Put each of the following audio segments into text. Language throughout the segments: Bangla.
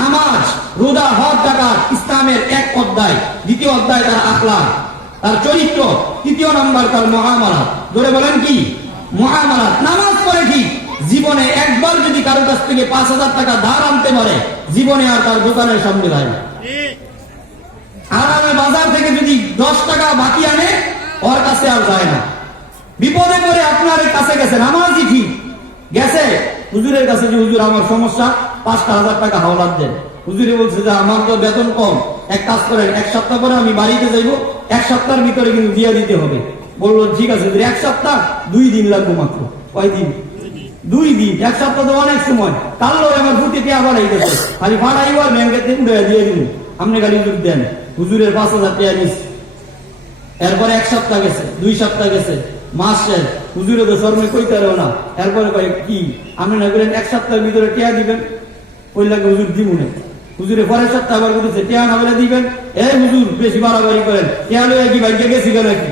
নামাজ, রোজা, হজ, যাকাত ইসলামের এক অধ্যায়। দ্বিতীয় অধ্যায় তার আখলাক, তার চরিত্র। তৃতীয় নাম্বার তার মুআমালাত। ধরে বলেন কি? মুআমালাত। নামাজ পড়ে ঠিক, জীবনে একবার যদি কারো কাছ থেকে 5,000 টাকা ধার আনতে পারে, জীবনে আর তার দোকানের সামনে যায় না। আর বাজার থেকে যদি 10 টাকা বাকি আনে, ওর কাছে আর যায় না। বিপদে পড়ে আপনার কাছে গেছে, নামাজই ঠিক গেছে হুজুরের কাছে, যে হুজুর আমার সমস্যা, 5,000 টাকা হাওলাত দেন। হুজুরে বলছে যে আমার তো বেতন কম, এক কাজ করেন, 1 সপ্তাহ পরে আমি বাড়িতে যাইব, 1 সপ্তাহের ভিতরে কিন্তু দিয়ে দিতে হবে। বললো ঠিক আছে, 1 সপ্তাহ, 2 দিন লাগবে মাত্র। কয়দিন? 2 দিন। 1 সপ্তাহ তো অনেক সময়। কালো আমার ফুটে কে আবার এই গেছে, খালি ভাড়াইব আর ব্যাংকে দিয়ে দিব, আপনি খালি হুজুর দেন। হুজুরের 5,000 টাকা নিস। এরপরে 1 সপ্তাহ গেছে, 2 সপ্তাহ গেছে, মাস শেষ। হুজুরে তো শর্মে কইতে পারো না। এরপরে কয় কি আপনি না করেন 1 সপ্তাহের ভিতরে টিয়া দিবেন, ওই লাগে হুজুর দিব না। হুজুরে পরের সপ্তাহ আবার বলেছে টিয়া না বলে দিবেন। এই হুজুর বেশি বাড়াবাড়ি করেন, টিয়া লয়ে কি ভাগ্যে গেছি নাকি?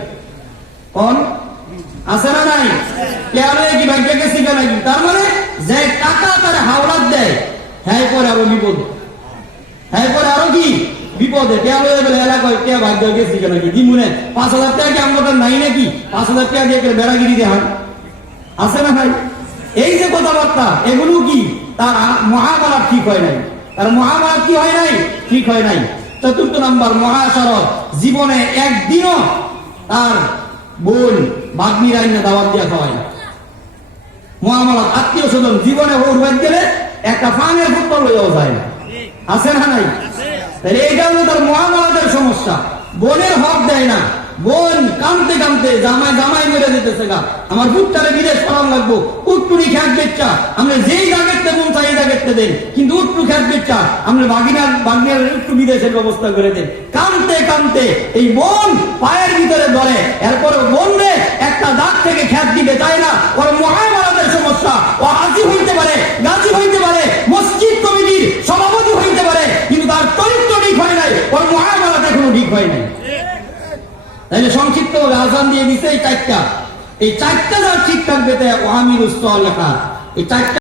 কোন আছে না নাই? টিয়া লয়ে কি ভাগ্যে গেছি নাকি? তার মানে যে টাকা তার হাওলাত দেয়, হ্যাঁ পরে আরো বিপদ, হ্যাঁ পরে আরো কি বিপদে। এলাকায় কে ভাগ্য গেছি নাকি? দিমুনে 5,000 টাকা কি আমাদের নাই নাকি? 5,000 টাকা দিয়ে বেড়াগিরি দেখান, আছে না ভাই? এই যে কথাবার্তা, এগুলো কি তার মুআমালাত ঠিক হয় নাই? তার মুআমালাত কি হয় নাই? ঠিক হয় নাই। চতুর্থ নাম্বার মুআশারাত। জীবনে একদিনও তার বোন ভাগ্নির আইনা দাওয়াত দিয়া খাওয়ায় না। মুআমালাত, আত্মীয় স্বজন জীবনে ওর বাদ গেলে একটা ফানের ফুটবল লইয়াও যায় না, আছে না নাই? তাহলে এটা হলো তার মুআমালাতের সমস্যা। বোনের হক দেয় না। বোন কামতে কামতে জামাই মেরে দিতেছে, গা আমার বুটটারে বিদেশ করাম লাগবো, উটটুরি খ্যাত বেচ্চা আমরা যেই জায়গাতে মন চাই এই জায়গাতে দেন, কিন্তু উটটু খ্যাত বেচ্চা আমরা বাগিনার একটু বিদেশের ব্যবস্থা করে দেন। কামতে কামতে এই বোন পায়ের ভিতরে ধরে, এরপরে বোন রে একটা দাগ থেকে খ্যাত দিতে চায় না। ওর মুআমালাতের সমস্যা। ও হাজি হইতে পারে, গাজী হইতে পারে, মসজিদ কমিটির সভাপতি হইতে পারে, কিন্তু তার চরিত্র ঠিক হয় নাই, ওর মুআমালাত এখনো ঠিক হয় নাই। তাইলে সংক্ষিপ্ত আযান দিয়ে দিছে এই 4টা। এই 4টা যার ঠিক থাকবে, তে ওয়ামিলুস সালিহাত, এই 4টা